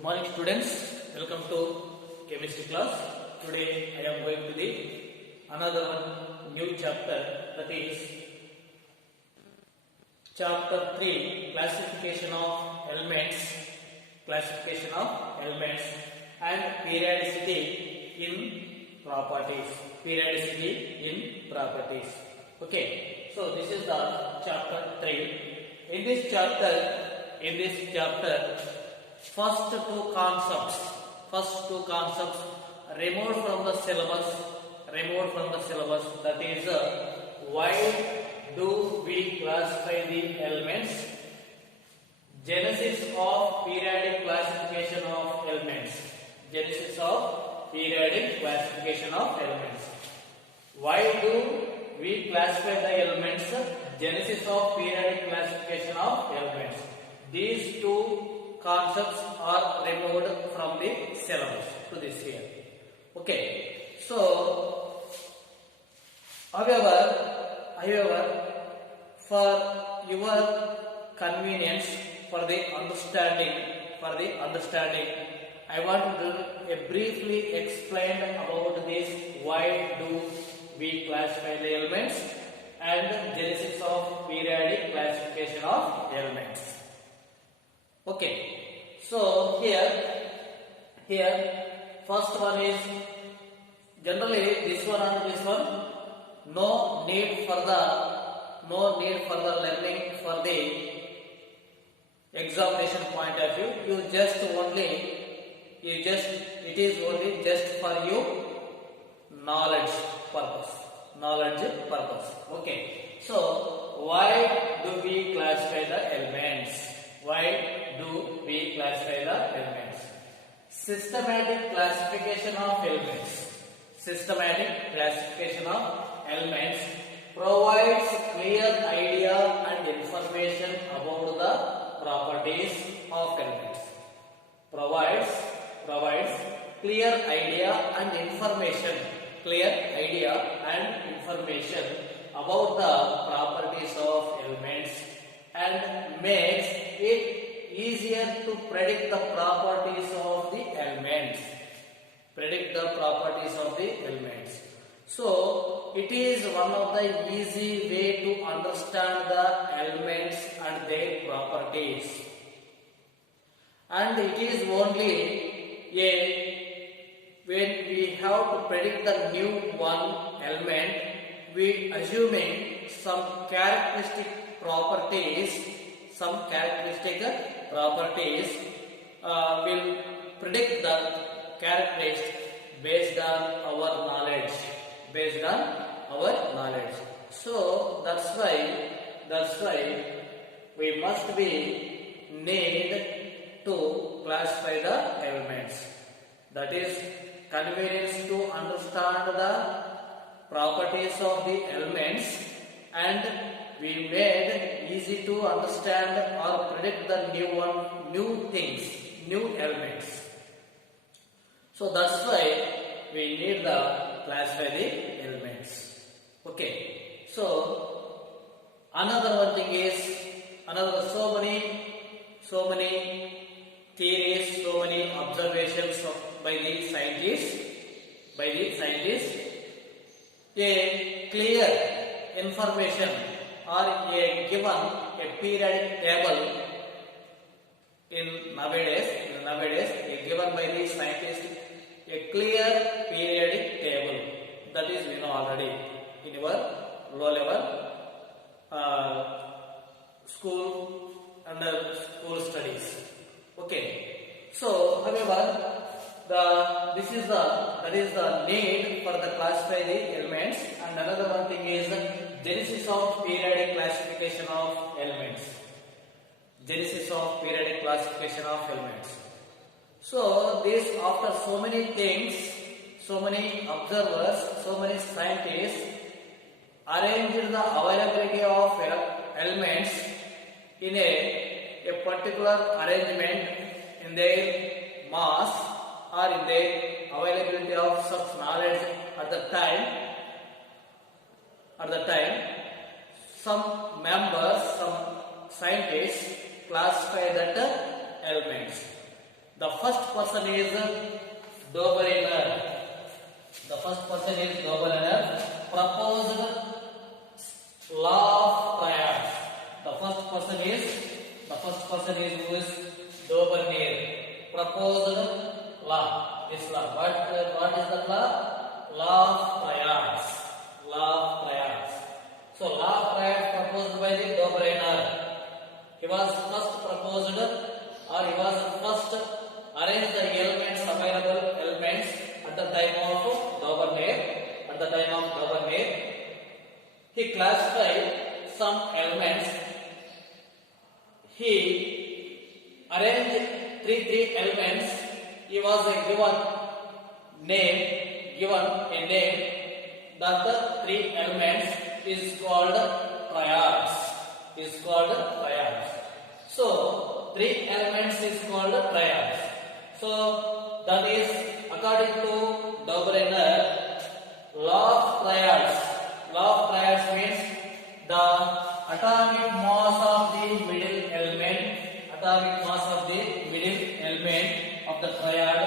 Morning students, welcome to chemistry class. Today I am going to the another one new chapter, that is chapter 3, classification of elements and periodicity in properties. Okay, so this is the chapter 3. In this chapter first two concepts removed from the syllabus, that is why do we classify the elements, genesis of periodic classification of elements, why do we classify the elements, genesis of periodic classification of elements. These two concepts are removed from the syllabus to this year. Okay, so however, for your convenience, for the understanding, I want to briefly explain about this. Why do we classify the elements and genesis of periodic classification of elements? Okay, so here first one is generally this one no need for the learning for the examination point of view. It is only just for you knowledge purpose. Okay, so why do we classify the elements? Systematic classification of elements provides clear idea and information about the properties of elements. Provides clear idea and information about the properties of elements and makes it easier to predict the properties of the elements. So it is one of the easy way to understand the elements and their properties. And it is only when we have to predict the new one element, we assuming some characteristic properties will predict the characteristics based on our knowledge. So that's why we must be need to classify the elements. That is convenience to understand the properties of the elements, and we made easy to understand or predict the new elements. So that's why we need the classify the elements. Okay. So another one thing is so many theories, so many observations by the scientists. A clear information or a periodic table in nowadays given by the scientists, a clear periodic table, that is we know already in your low level school studies. Okay, so however that is the need for the classify the elements. And another one thing is genesis of periodic classification of elements. So this, after so many things, so many observers, so many scientists arranged the availability of elements in a particular arrangement in their mass or in their availability of such knowledge at the time. Some members, some scientists classify that elements. The first person is Dobereiner. The first person is Dobereiner. Proposed law of triads. The first person is who is Dobereiner. Proposed law. This law. What is the law? Law of triads. Law of triads. So law of triads proposed by the Dobereiner. He was first proposed, or he was first arranged the elements, available elements at the time of Dobereiner. At the time of Dobereiner, he classified some elements. He arranged three elements. He was given a name that the three elements is called triads. So three elements is called triads. So that is according to Dobereiner, law of triads. Law of triads means the atomic mass of the middle element. Atomic mass of the middle element of the triad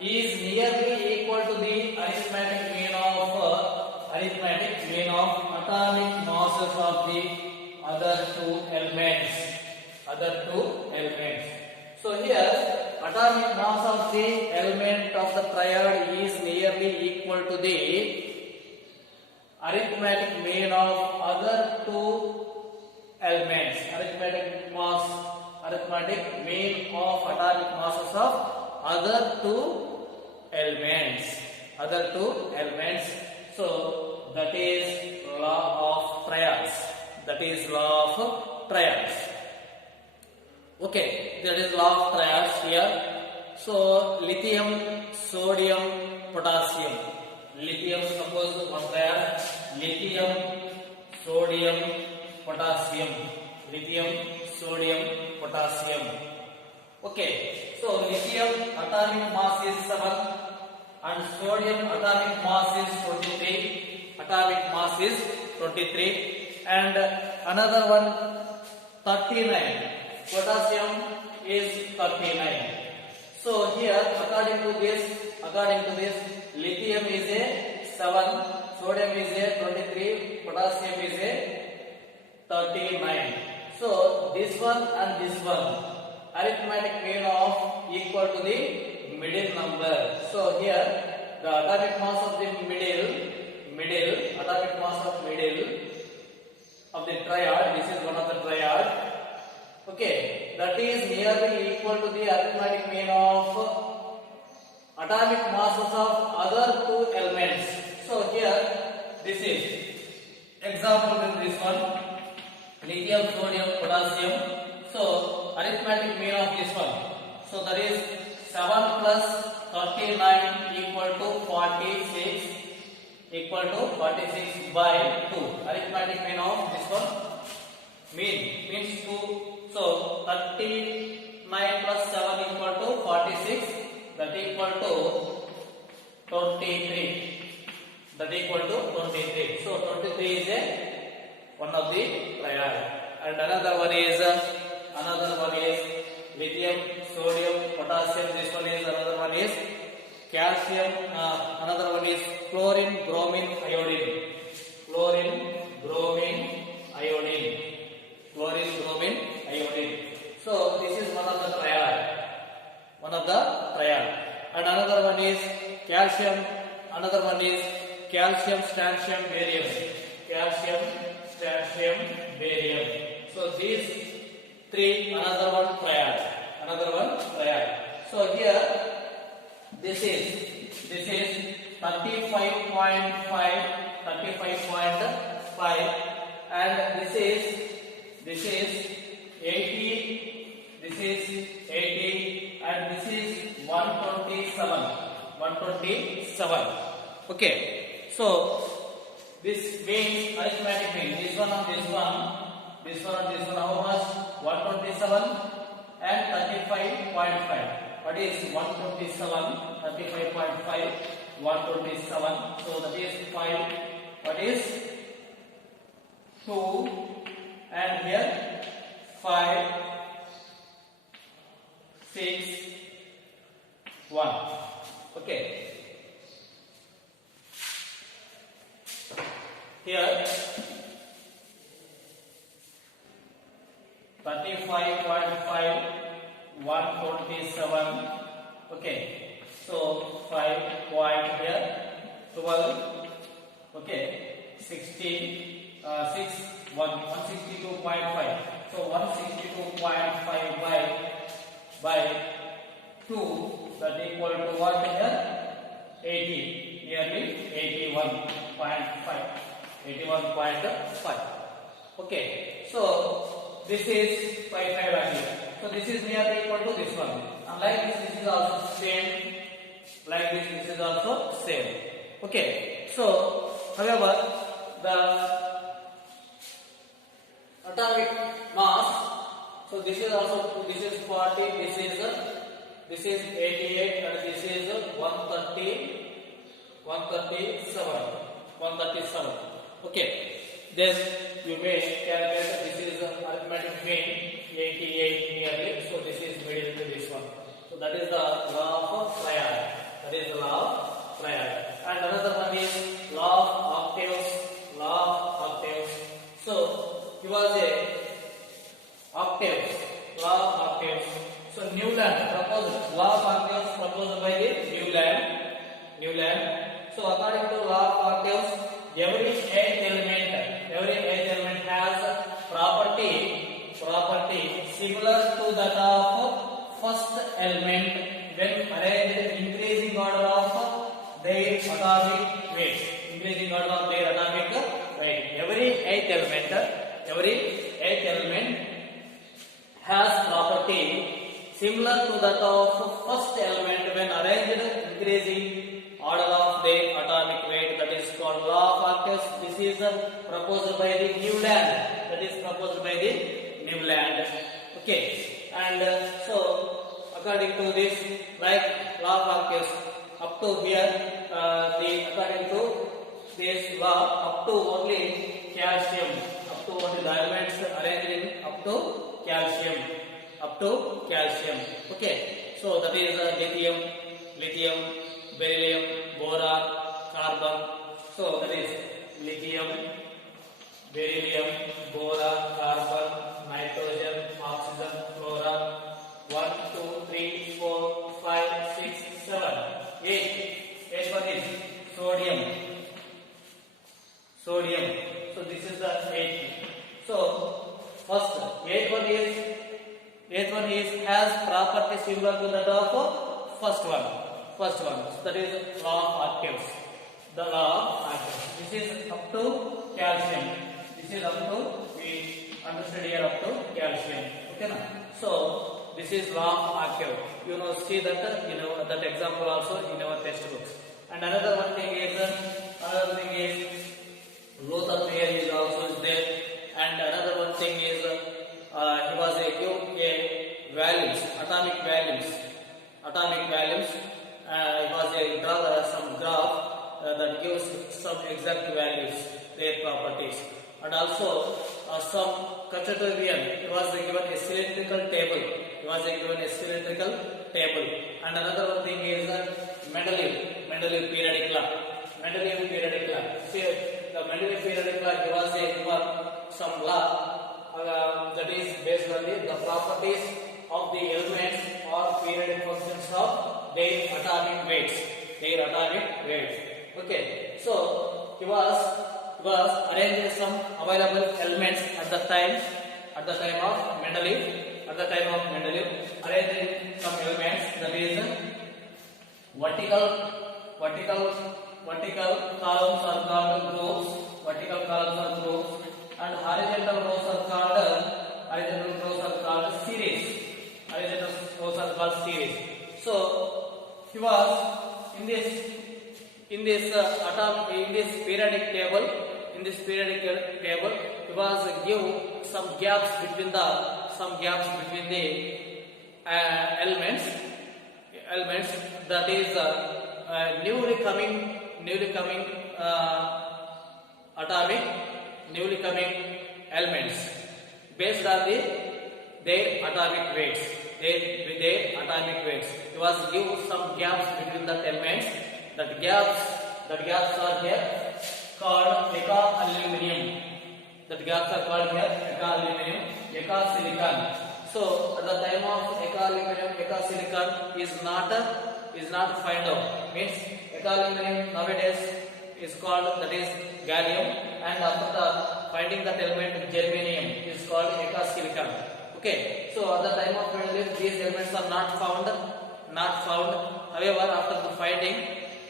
is nearly equal to the arithmetic mean of atomic masses of the other two elements. So here atomic mass of the element of the triad is nearly equal to the arithmetic mean of other two elements. Arithmetic mean of atomic masses of other two elements. So that is law of triads. Okay, that is law of triads here. So lithium, sodium, potassium. Lithium, suppose one triad. Lithium, sodium, potassium. Okay, so lithium atomic mass is 7 and sodium atomic mass is 23. And another one 39. Potassium is 39. So here according to this lithium is a 7, sodium is a 23, potassium is a 39. So this one and this one arithmetic mean of equal to the middle number. So here the atomic mass of the middle of the triad, this is one of the triad. Okay, that is nearly equal to the arithmetic mean of atomic masses of other two elements. So here this is example with this one, lithium, sodium, potassium. So arithmetic mean of this one, so that is 7 plus 39 equal to 46 by 2. Arithmetic mean of this one means 2. So 39 plus 7 equal to 46, that equal to 23. So 23 is one of the triad. And another one is lithium, sodium, potassium. This one is another one is calcium. Another one is chlorine, bromine, iodine. So this is one of the triad. And another one is calcium. Another one is calcium, strontium, barium. So these three, another one triad. So here this is 35.5, and this is 80, and this is 127. Okay, so this means arithmetic mean this one and this one, how much? 127 and 35.5. What is 127? 35.5, 127. So that is 5. What is 2? And here 5, 6, 1. Okay. Here 35.5, 127. Okay. So 5 point here, 12. Okay. 16, 6, 162.5. So 162.5 by 2, that equal to what here? 80, nearly 81.5. 81.5. Okay. So this is 5 value. So this is nearly equal to this one. And like this is also same. Like this is also same. Okay. So however, the atomic mass. So this is also, this is 40. This is 88, and this is 137. Okay. Then you may calculate, this is arithmetic mean 88 nearly. So this is middle to this one. So that is the law of triad. That is the law of triad. And another one is law of octaves. Law of octaves. So he was a octaves. Law of octaves. So Newland proposed law of octaves proposed by the Newland. So according to law of octaves, every eighth element has property similar to that of first element when arranged in increasing order of their atomic weight. Increasing order of their atomic weight. Every eighth element has property similar to that of first element when arranged increasing order of their atomic weight. That is called law of octaves. This is proposed by the Newland. Okay. And so according to this, like law of octaves, up to here, according to this law, up to only calcium, the elements arranged in up to calcium. Okay. So that is lithium, beryllium, boron, carbon. So that is lithium, beryllium, boron, carbon, nitrogen, oxygen, fluorine. 1, 2, 3, 4, 5, 6, 7, 8. 8 one is sodium. So this is the 8. So first 8 one is has property similar to that of first one. So that is law of octaves. The law of octaves. This is up to calcium. We understood here up to calcium. Okay, na? So this is law of octave. See that that example also in our textbooks. And another thing is Luther theory is also there. And another one thing is he was give values, atomic values. He was draw some graph that gives some exact values, their properties. And also some Cacciatovian, he was given a cylindrical table. And another one thing is Mendeleev periodic law. See, the Mendeleev periodic law, he was given some law that is based on the properties of the elements or periodic functions of their atomic weights. Okay. So he was arranging some available elements at the time of Mendeleev, arranging some elements, that is vertical columns are called groups, and horizontal rows are called series. So he was in this periodic table, he was give some gaps between the elements. That is newly coming elements based on their atomic weights. with their atomic weights. It was give some gaps between the elements. That gaps are here called eka aluminum. That gaps are called here eka aluminum, eka silicon. So at the time of eka aluminum, eka silicon is not find out. Means eka aluminum nowadays is called, that is gallium, and after the finding that element germanium is called eka silicon. Okay, so at the time of Periodicity these elements are not found. However, after the finding,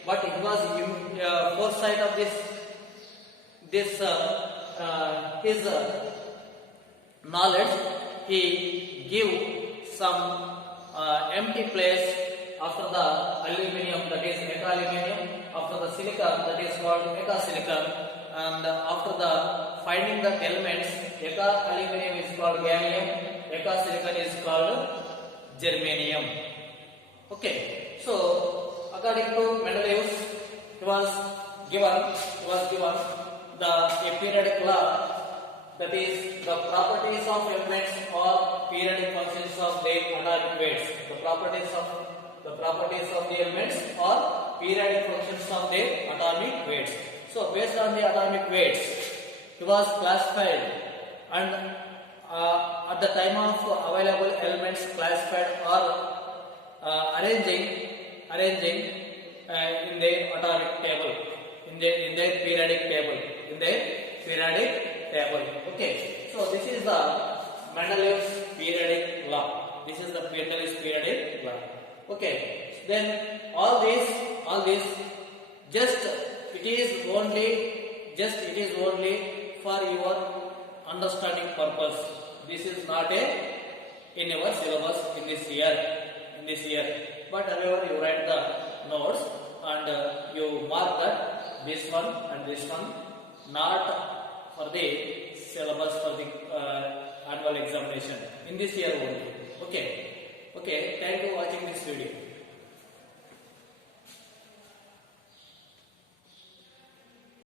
but it was foresight of his knowledge, he give some empty place after the aluminum, that is eka aluminum, after the silicon, that is called eka silicon, and after the finding the elements, eka aluminum is called gallium, eka silicon is called germanium. Okay, so according to Mendeleev's, it was given the periodic law, that is the properties of elements or periodic functions of their atomic weights. The properties of the elements or periodic functions of their atomic weights. So based on the atomic weights, it was classified, and at the time of available elements classified or arranging in their atomic table, in their periodic table. Okay, so this is the Mendeleev's periodic law. Okay, then all this just it is only for your understanding purpose. This is not in your syllabus in this year. But however, you write the notes and you mark that this one and this one not for the syllabus for the annual examination in this year only. Okay, thank you for watching this video.